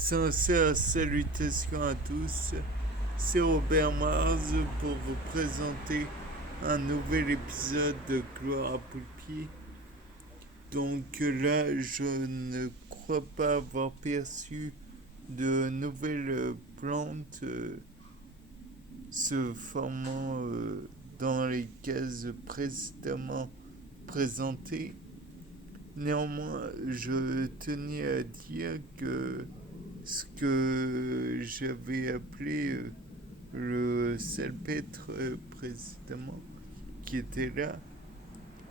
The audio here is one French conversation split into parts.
Sincères salutations à tous, c'est Robert Mars pour vous présenter un nouvel épisode de Gloire à Poulpier. Donc là, je ne crois pas avoir perçu de nouvelles plantes se formant dans les cases précédemment présentées. Néanmoins, je tenais à dire que ce que j'avais appelé le salpêtre précédemment, qui était là,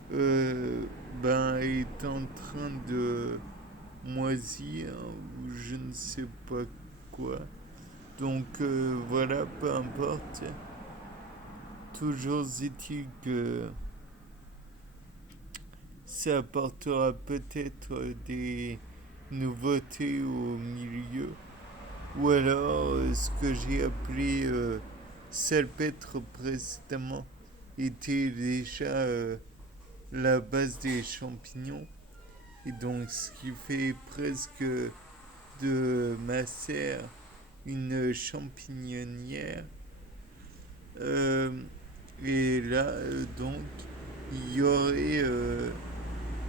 est en train de moisir ou je ne sais pas quoi. Donc voilà, peu importe. Toujours est-il que ça apportera peut-être des nouveautés au milieu. Ou alors, ce que j'ai appelé salpêtre précédemment était déjà la base des champignons. Et donc, ce qui fait presque de ma serre une champignonnière. Euh, et là, donc, il y aurait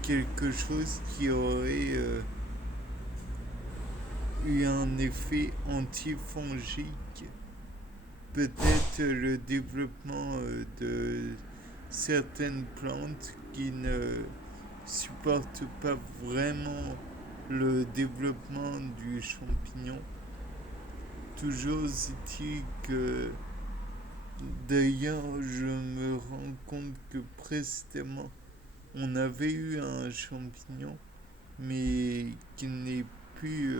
quelque chose qui aurait eu un effet antifongique, peut-être le développement de certaines plantes qui ne supportent pas vraiment le développement du champignon. Toujours est-il que d'ailleurs je me rends compte que précédemment on avait eu un champignon mais qui n'est plus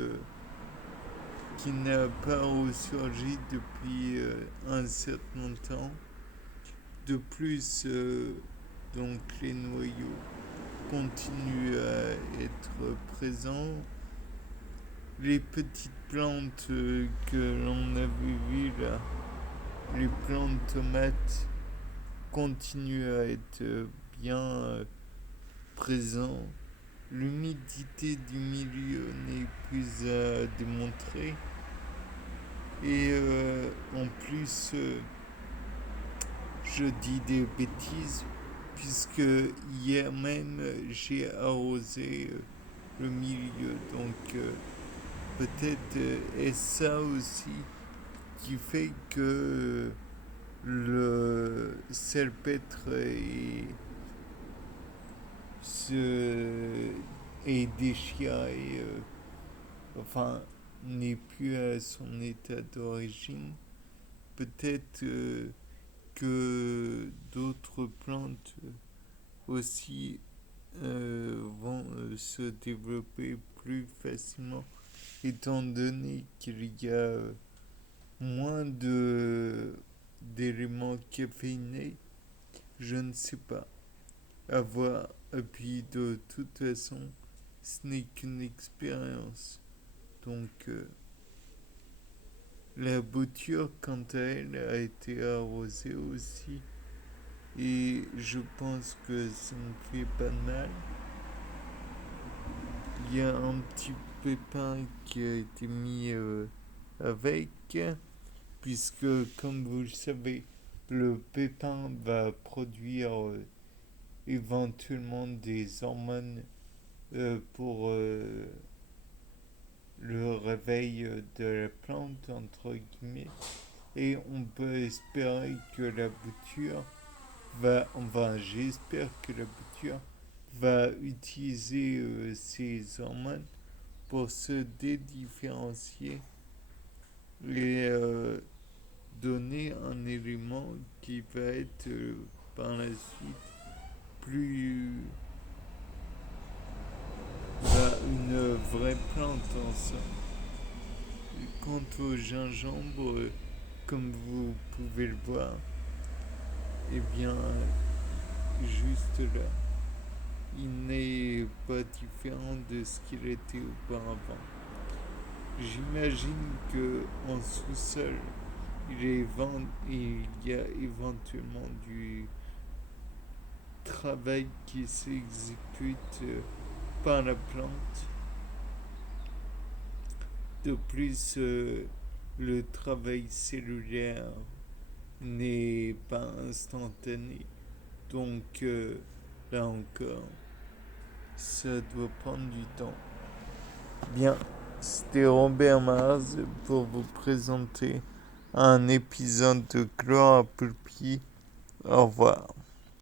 qui n'a pas ressurgi depuis un certain temps. De plus, donc les noyaux continuent à être présents. Les petites plantes que l'on avait vues là, les plantes tomates, continuent à être bien présentes. L'humidité du milieu n'est plus à démontrer. Et en plus, je dis des bêtises, puisque hier même, j'ai arrosé le milieu. Donc, peut-être est-ce ça aussi qui fait que le salpêtre se, est déchiré, enfin, n'est plus à son état d'origine. Peut-être que d'autres plantes aussi vont se développer plus facilement étant donné qu'il y a moins d'éléments caféinés. Je ne sais pas. À voir. Et puis de toute façon, ce n'est qu'une expérience. Donc la bouture, quant à elle, a été arrosée aussi. Et je pense que ça ne fait pas de mal. Il y a un petit pépin qui a été mis avec, puisque, comme vous le savez, le pépin va produire éventuellement des hormones pour le réveil de la plante, entre guillemets. Et on peut espérer que la bouture j'espère que la bouture va utiliser ces hormones pour se dédifférencier et donner un élément qui va être par la suite plus une vraie plante en somme. Quant au gingembre, comme vous pouvez le voir, eh bien, juste là, il n'est pas différent de ce qu'il était auparavant. J'imagine que en sous-sol, il y a éventuellement du travail qui s'exécute par la plante. De plus, le travail cellulaire n'est pas instantané. Donc, là encore, ça doit prendre du temps. Bien, c'était Robert Mars pour vous présenter un épisode de Gloire à Poulpi. Au revoir.